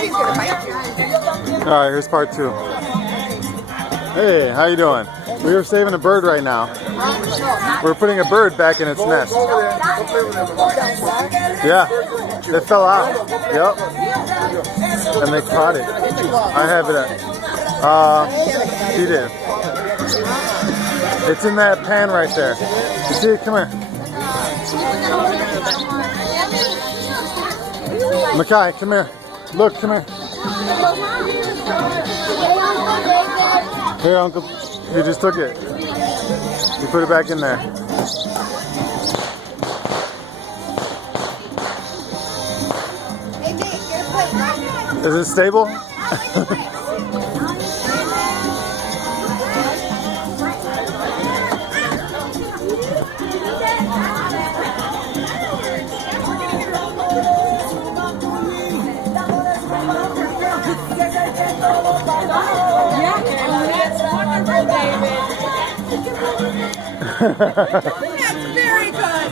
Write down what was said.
Alright, here's part 2. Hey, how you doing? We are saving a bird right now. We're putting a bird back in its nest. Yeah, it fell out. Yep. And they caught it. I have it at... She did. It's in that pan right there. You see it? Come here. Makai, come here. Look, come here. Here, Uncle. You just took it. You put it back in there. Is it stable? That's very good.